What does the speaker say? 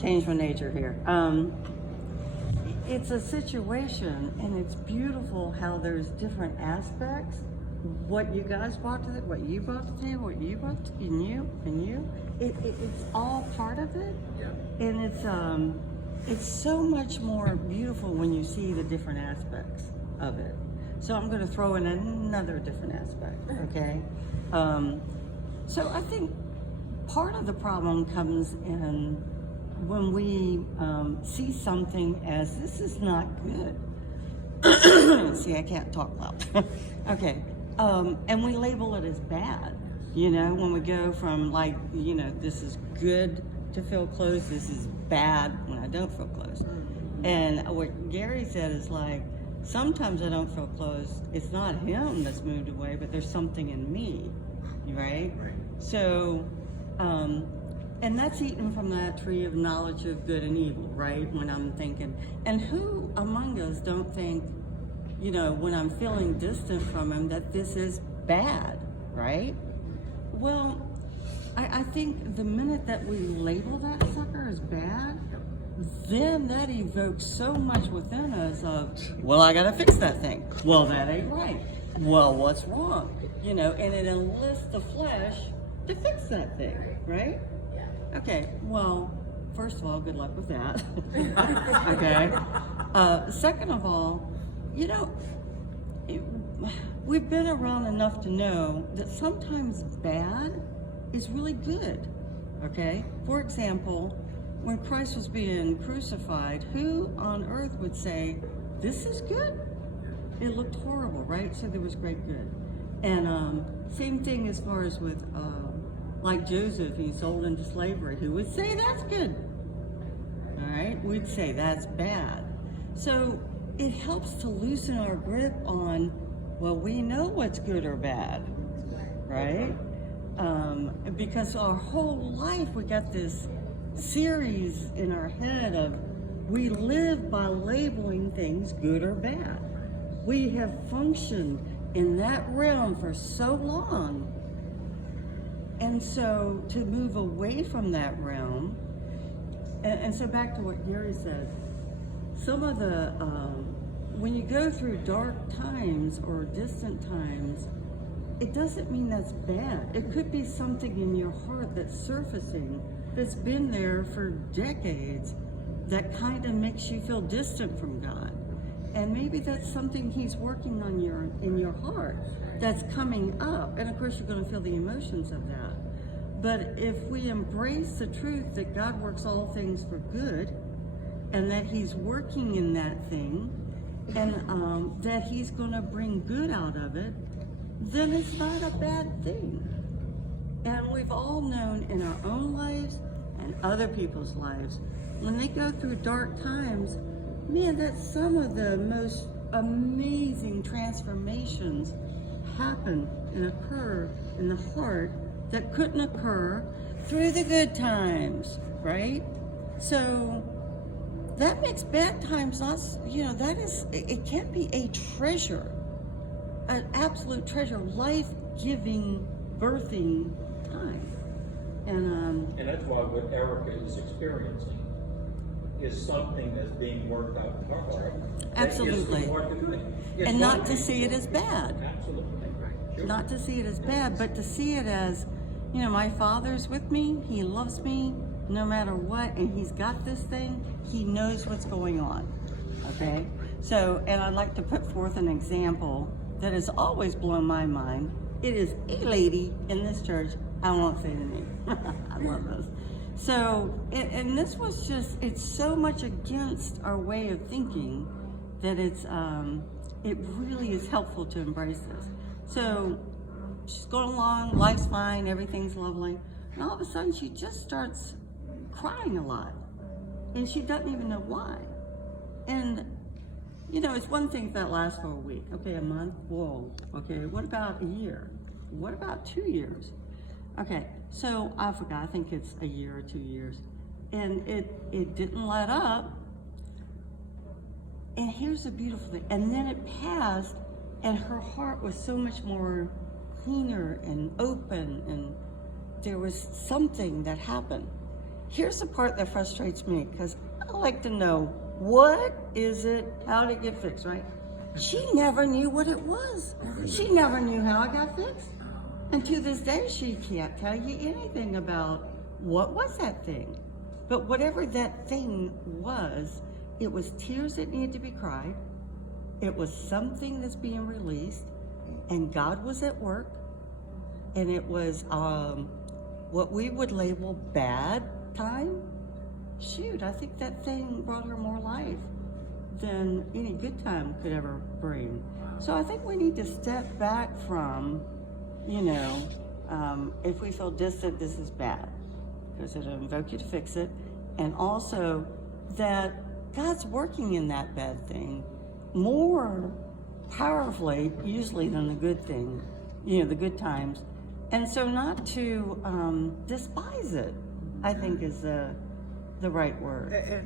Change my nature here. It's a situation, and it's beautiful how there's different aspects. What you guys brought to it, what you brought to the table, what you brought to, and you. It's all part of it, Yeah. and it's so much more beautiful when you see the different aspects of it. So I'm going to throw in another different aspect, okay? So I think part of the problem comes in when we see something as this is not good. See, I can't talk loud. Okay. And we label it as bad, when we go from this is good to feel close, this is bad when I don't feel close. And what Gary said is sometimes I don't feel close. It's not him that's moved away, but there's something in me, right? Right. So, and that's eaten from that tree of knowledge of good and evil, right? When I'm thinking, and who among us don't think, when I'm feeling distant from him, that this is bad, right? Well, I think the minute that we label that sucker as bad, then that evokes so much within us of, well, I gotta fix that thing. Well, that ain't right. Well, what's wrong? And it enlists the flesh to fix that thing, right? Okay, well, first of all, good luck with that. Okay. Second of all, we've been around enough to know that sometimes bad is really good, okay? For example, when Christ was being crucified, who on earth would say, this is good? It looked horrible, right? So there was great good. And same thing as far as with, Joseph, he's sold into slavery. Who would say that's good? All right, we'd say that's bad. So it helps to loosen our grip on, well, we know what's good or bad, right? Because our whole life we got this series in our head of we live by labeling things good or bad. We have functioned in that realm for so long. And so to move away from that realm, and so back to what Gary said, some of the, when you go through dark times or distant times, it doesn't mean that's bad. It could be something in your heart that's surfacing, that's been there for decades, that kind of makes you feel distant from God. And maybe that's something he's working on in your heart that's coming up. And of course you're going to feel the emotions of that. But if we embrace the truth that God works all things for good, and that he's working in that thing, and that he's going to bring good out of it, then it's not a bad thing. And we've all known in our own lives and other people's lives, when they go through dark times, man, that's some of the most amazing transformations happen and occur in the heart that couldn't occur through the good times, right? So that makes bad times not, it can't be a treasure, an absolute treasure, life-giving, birthing time. And that's why what Erica is experiencing is something that's being worked out in her heart. Absolutely. And not to see it as bad. Absolutely. Sure. Not to see it as bad, but to see it as, my Father's with me, he loves me no matter what, and he's got this thing, he knows what's going on, okay? So, and I'd like to put forth an example that has always blown my mind. It is a lady in this church, I won't say the name, I love this. So, and this was just, it's so much against our way of thinking that it really is helpful to embrace this. So, she's going along, life's fine, everything's lovely, and all of a sudden she just starts crying a lot, and she doesn't even know why. And, it's one thing if that lasts for a week, okay, a month, whoa, okay, what about a year? What about 2 years? Okay, so I forgot, I think it's a year or 2 years. And it didn't let up. And here's the beautiful thing. And then it passed, and her heart was so much more cleaner and open. there was something that happened. Here's the part that frustrates me, because I like to know, what is it? How did it get fixed, right? She never knew what it was. She never knew how it got fixed. And to this day, she can't tell you anything about what was that thing. But whatever that thing was, it was tears that needed to be cried. It was something that's being released, and God was at work. And it was what we would label bad time. Shoot, I think that thing brought her more life than any good time could ever bring. So I think we need to step back from, if we feel distant, this is bad, because it'll invoke you to fix it. And also that God's working in that bad thing more powerfully, usually, than the good thing, the good times. And so not to despise it, I think, is the right word.